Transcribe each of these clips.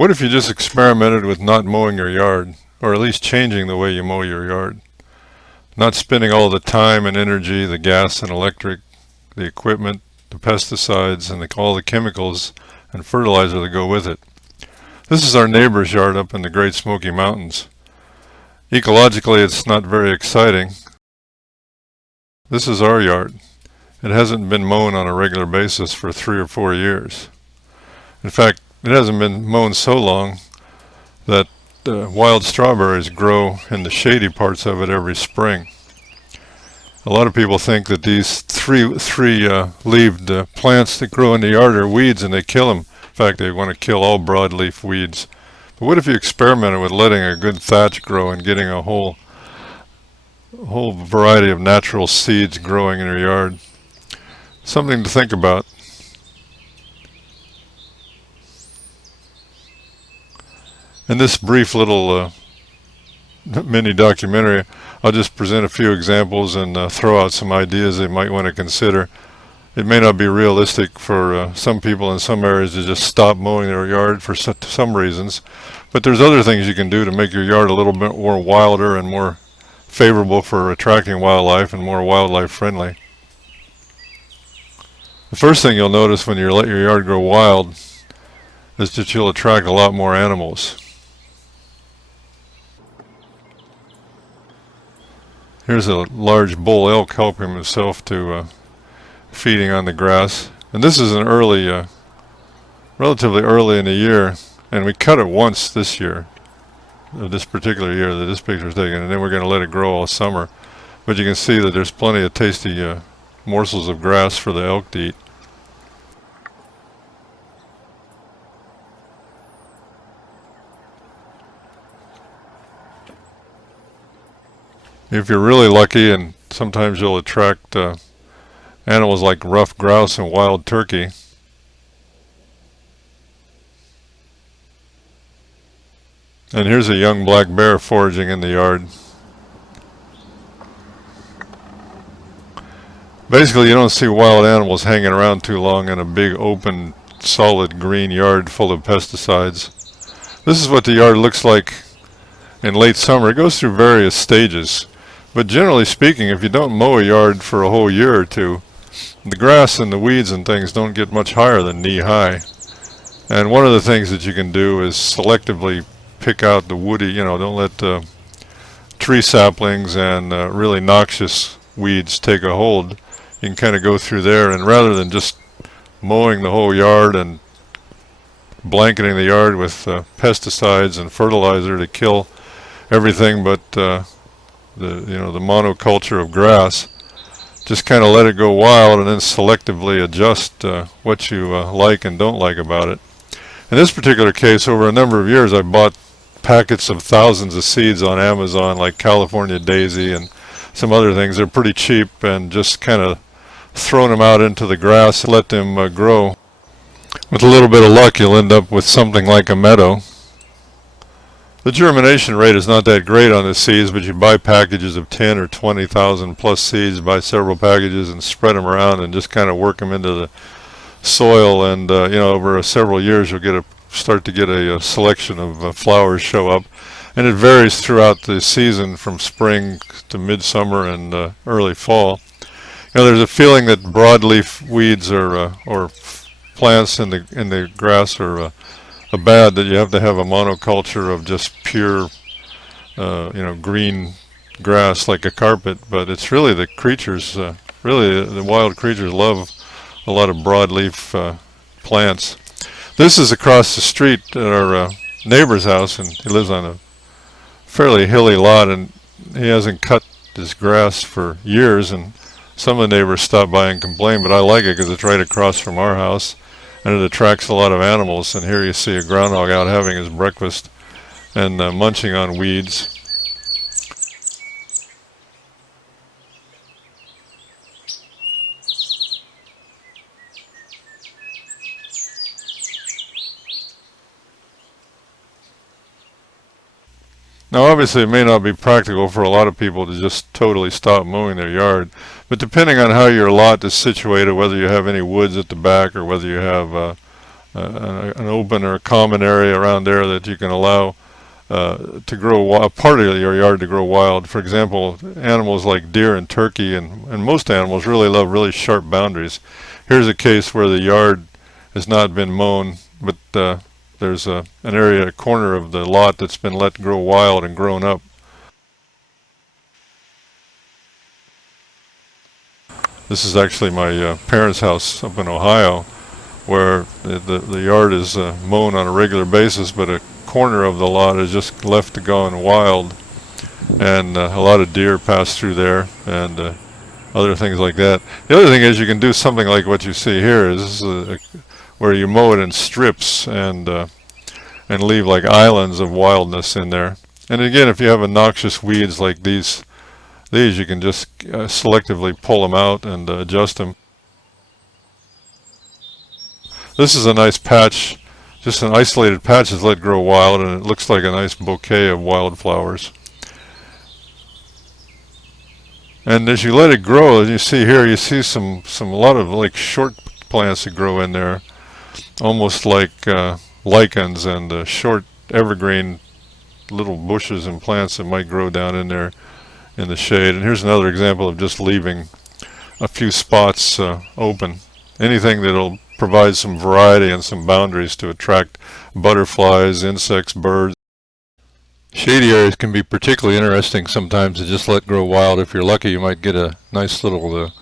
What if you just experimented with not mowing your yard, or at least changing the way you mow your yard? Not spending all the time and energy, the gas and electric, the equipment, the pesticides, and all the chemicals and fertilizer that go with it. This is our neighbor's yard up in the Great Smoky Mountains. Ecologically, it's not very exciting. This is our yard. It hasn't been mown on a regular basis for 3 or 4 years. In fact, it hasn't been mown so long that wild strawberries grow in the shady parts of it every spring. A lot of people think that these three-leaved plants that grow in the yard are weeds and they kill them. In fact, they want to kill all broadleaf weeds. But what if you experimented with letting a good thatch grow and getting a whole variety of natural seeds growing in your yard? Something to think about. In this brief little mini documentary, I'll just present a few examples and throw out some ideas they might want to consider. It may not be realistic for some people in some areas to just stop mowing their yard for some reasons, but there's other things you can do to make your yard a little bit more wilder and more favorable for attracting wildlife and more wildlife friendly. The first thing you'll notice when you let your yard grow wild is that you'll attract a lot more animals. Here's a large bull elk helping himself to feeding on the grass. And this is an early, relatively early in the year, and we cut it once this year, this particular year that this picture is taken, and then we're going to let it grow all summer. But you can see that there's plenty of tasty morsels of grass for the elk to eat. If you're really lucky, and sometimes you'll attract animals like ruffed grouse and wild turkey. And here's a young black bear foraging in the yard. Basically, you don't see wild animals hanging around too long in a big open solid green yard full of pesticides. This is what the yard looks like in late summer. It goes through various stages. But generally speaking, if you don't mow a yard for a whole year or two, the grass and the weeds and things don't get much higher than knee high. And one of the things that you can do is selectively pick out the woody, don't let tree saplings and really noxious weeds take a hold. You can kind of go through there, and rather than just mowing the whole yard and blanketing the yard with pesticides and fertilizer to kill everything but the monoculture of grass, just kind of let it go wild and then selectively adjust what you like and don't like about it. In this particular case, over a number of years, I bought packets of thousands of seeds on Amazon, like California daisy and some other things. They're pretty cheap, and just kind of thrown them out into the grass, let them grow. With a little bit of luck, you'll end up with something like a meadow. The germination rate is not that great on the seeds, but you buy packages of 10 or 20,000 plus seeds, buy several packages and spread them around and just kind of work them into the soil, and over several years you'll start to get a selection of flowers show up, and it varies throughout the season from spring to midsummer and early fall. There's a feeling that broadleaf weeds or plants in the grass are bad, that you have to have a monoculture of just pure green grass like a carpet. But it's really the creatures, really the wild creatures love a lot of broadleaf plants. This is across the street at our neighbor's house, and he lives on a fairly hilly lot, and he hasn't cut his grass for years, and some of the neighbors stop by and complain, but I like it because it's right across from our house, and it attracts a lot of animals. And here you see a groundhog out having his breakfast and munching on weeds. Now obviously it may not be practical for a lot of people to just totally stop mowing their yard, but depending on how your lot is situated, whether you have any woods at the back or whether you have an open or a common area around there that you can allow to grow a part of your yard to grow wild. For example, animals like deer and turkey and most animals really love really sharp boundaries. Here's a case where the yard has not been mown, but there's an area, a corner of the lot that's been let grow wild and grown up. This is actually my parents' house up in Ohio, where the yard is mown on a regular basis, but a corner of the lot is just left to go wild, and a lot of deer pass through there and other things like that. The other thing is you can do something like what you see here is where you mow it in strips and leave like islands of wildness in there. And again, if you have noxious weeds like these you can just selectively pull them out and adjust them. This is a nice patch, just an isolated patch that's let grow wild, and it looks like a nice bouquet of wildflowers. And as you let it grow, as you see here, you see a lot of like short plants that grow in there, almost like lichens and short evergreen little bushes and plants that might grow down in there in the shade. And here's another example of just leaving a few spots open. Anything that'll provide some variety and some boundaries to attract butterflies, insects, birds. Shady areas can be particularly interesting sometimes to just let grow wild. If you're lucky, you might get a nice little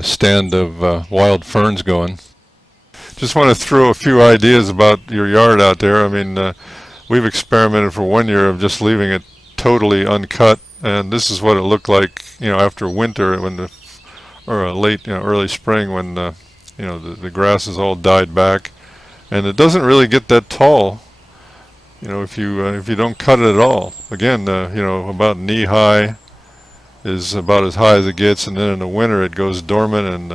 stand of wild ferns going. Just want to throw a few ideas about your yard out there. I mean, we've experimented for 1 year of just leaving it totally uncut, and this is what it looked like, after winter or late, early spring when the grass has all died back, and it doesn't really get that tall. If you don't cut it at all. Again, about knee high is about as high as it gets, and then in the winter it goes dormant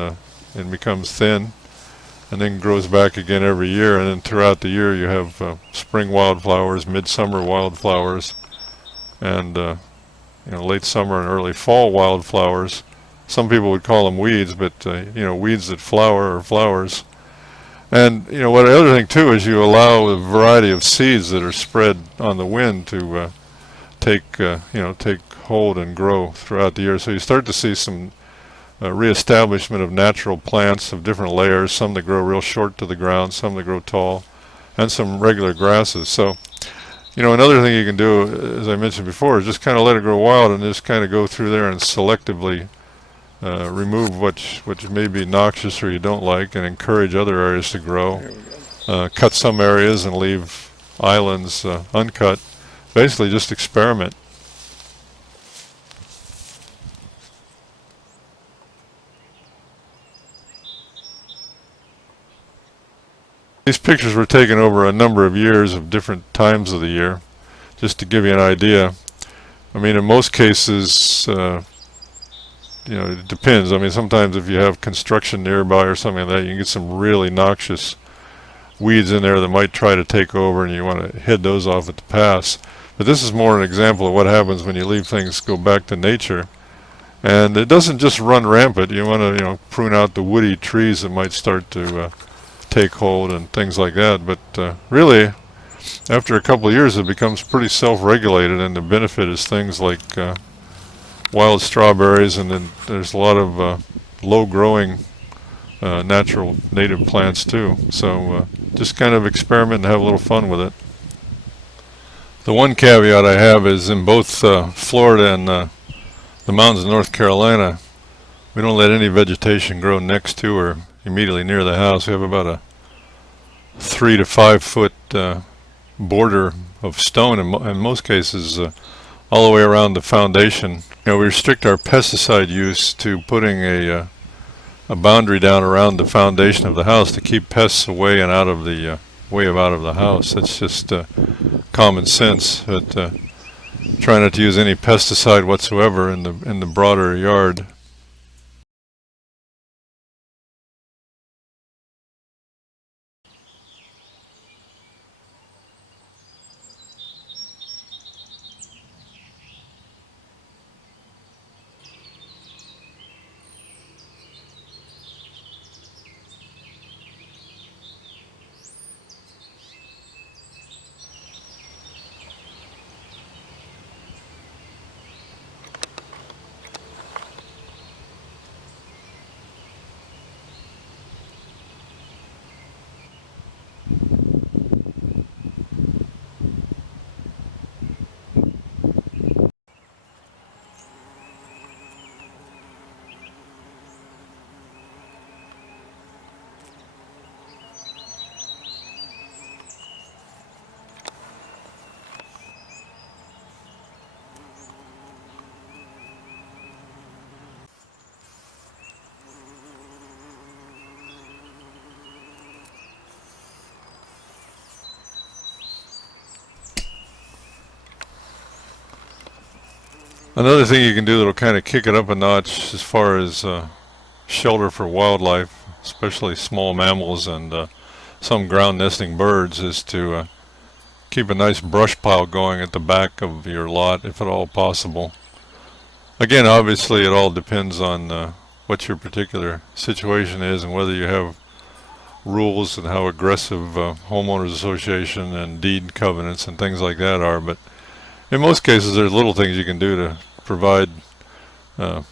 and becomes thin, and then grows back again every year. And then throughout the year you have spring wildflowers, midsummer wildflowers, and late summer and early fall wildflowers. Some people would call them weeds, but weeds that flower or flowers. And what the other thing too is you allow a variety of seeds that are spread on the wind to take hold and grow throughout the year. So you start to see some reestablishment of natural plants of different layers, some that grow real short to the ground, some that grow tall, and some regular grasses. So another thing you can do, as I mentioned before, is just kind of let it grow wild and just kind of go through there and selectively remove what may be noxious or you don't like, and encourage other areas to grow. Cut some areas and leave islands uncut. Basically just experiment. These pictures were taken over a number of years of different times of the year, just to give you an idea. I mean, in most cases, it depends. I mean, sometimes if you have construction nearby or something like that, you can get some really noxious weeds in there that might try to take over, and you want to head those off at the pass. But this is more an example of what happens when you leave things go back to nature. And it doesn't just run rampant. You want to, prune out the woody trees that might start to take hold and things like that. But really, after a couple of years, it becomes pretty self-regulated, and the benefit is things like wild strawberries, and then there's a lot of low-growing natural native plants too. So just kind of experiment and have a little fun with it. The one caveat I have is in both Florida and the mountains of North Carolina, we don't let any vegetation grow next to or immediately near the house. We have about a 3 to 5 foot border of stone in most cases all the way around the foundation. We restrict our pesticide use to putting a boundary down around the foundation of the house to keep pests away and out of the out of the house. That's just common sense. But try not to use any pesticide whatsoever in the broader yard. Another thing you can do that'll kind of kick it up a notch as far as shelter for wildlife, especially small mammals and some ground nesting birds, is to keep a nice brush pile going at the back of your lot if at all possible. Again, obviously it all depends on what your particular situation is and whether you have rules and how aggressive homeowners association and deed covenants and things like that are, but in most cases there's little things you can do to provide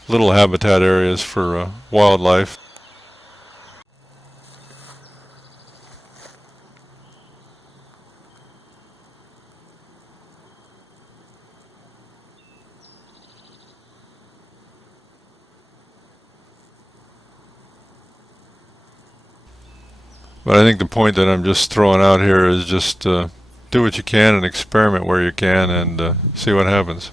little habitat areas for wildlife. But I think the point that I'm just throwing out here is just do what you can and experiment where you can and see what happens.